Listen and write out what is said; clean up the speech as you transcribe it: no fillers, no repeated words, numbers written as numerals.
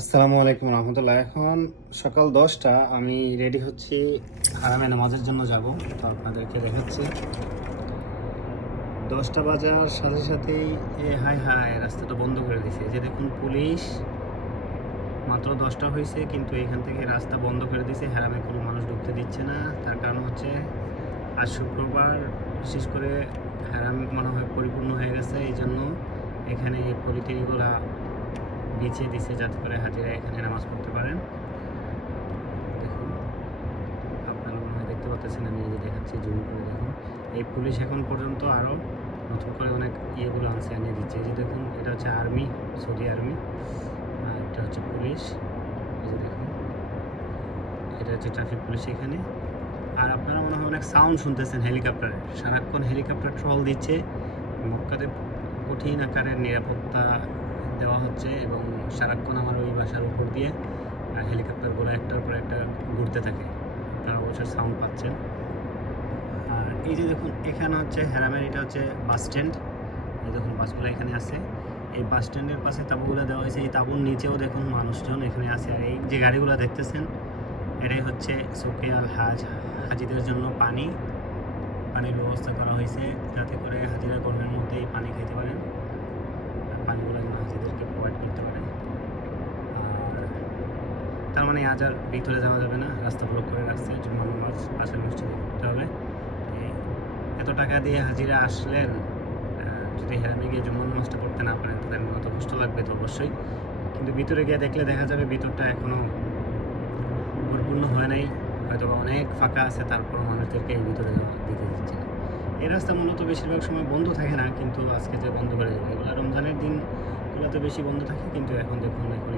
আসসালামু আলাইকুম রহমতুল্লাহ। এখন সকাল 10টা, আমি রেডি হচ্ছি হারামে নামাজের জন্য যাব। তো আপনাদেরকে দেখাচ্ছি 10টা বাজার সাথে সাথেই হাই হাই রাস্তাটা বন্ধ করে দিয়েছে। যে দেখুন পুলিশ, মাত্র 10টা হয়েছে কিন্তু এখান থেকে রাস্তা বন্ধ করে দিয়েছে। হারামে কোনো মানুষ ঢুকতে দিচ্ছে না। তার কারণ হচ্ছে আজ শুক্রবার, বিশেষ করে হারাম মনে হয় পরিপূর্ণ হয়ে গেছে। এই জন্য এখানে এই পলিথিনগুলা বিছিয়ে দিচ্ছে যাতে করে হাজিরা এখানে নামাজ পড়তে পারেন। দেখুন, আপনারা মনে হয় দেখতে পাচ্ছেন, আমি এই যে দেখাচ্ছি, জুম করে দেখুন। এই পুলিশ এখন পর্যন্ত আরও নতুন করে অনেক ইয়েগুলো আনছে, আনিয়ে দিচ্ছে। এই যে দেখুন, এটা হচ্ছে আর্মি, সৌদি আর্মি, আর এটা হচ্ছে পুলিশ। এই যে দেখুন, এটা হচ্ছে ট্রাফিক পুলিশ এখানে। আর আপনারা মনে হয় অনেক সাউন্ড শুনতেছেন হেলিকপ্টারের, সারাক্ষণ হেলিকপ্টার ট্রল দিচ্ছে। মক্কাতে কঠিন আকারের নিরাপত্তা দেওয়া হচ্ছে এবং সারাক্ষণ আমার ওই বাসার উপর দিয়ে হেলিকপ্টারগুলো একটার পর একটা ঘুরতে থাকে। আপনারা অবশ্যই সাউন্ড পাচ্ছেন। আর এই যে দেখুন, এখানে হচ্ছে হেরামের, এটা হচ্ছে বাস স্ট্যান্ড। এই দেখুন বাসগুলো এখানে আছে। এই বাস স্ট্যান্ডের পাশে তাঁবুগুলো দেওয়া হয়েছে। এই তাঁবুর নিচেও দেখুন মানুষজন এখানে আছে। আর এই যে গাড়িগুলো দেখতেছেন, এটাই হচ্ছে সুকিয়াল হাজিদের জন্য পানির ব্যবস্থা করা হয়েছে যাতে করে হাজিরা গরমের মধ্যেই পানি খেতে পারেন, পানিগুলো যেন হাজিদেরকে প্রোভাইড করতে পারে। আর তার মানে আজ আর ভিতরে যাওয়া যাবে না, রাস্তা ব্লক করে রাখছে। জুম্মার নামাজ পাশের মসজিদে করতে হবে। এত টাকা দিয়ে হাজিরা আসলেন, যদি হেরামে গিয়ে জুম্মার নামাজটা করতে না পারেন তাদের মতো কষ্ট লাগবে তো অবশ্যই। কিন্তু ভিতরে গিয়ে দেখলে দেখা যাবে ভিতরটা এখনও পরিপূর্ণ হয় নাই, হয়তো অনেক ফাঁকা আছে, তারপরও মানুষদেরকে এই ভিতরে দিতে দিচ্ছে না। এই রাস্তা মূলত বেশিরভাগ সময় বন্ধ থাকে না, কিন্তু আজকে যে বন্ধ করে দেবে, এগুলো রমজানের দিনগুলোতে বেশি বন্ধ থাকে। কিন্তু এখন দেখুন, এখন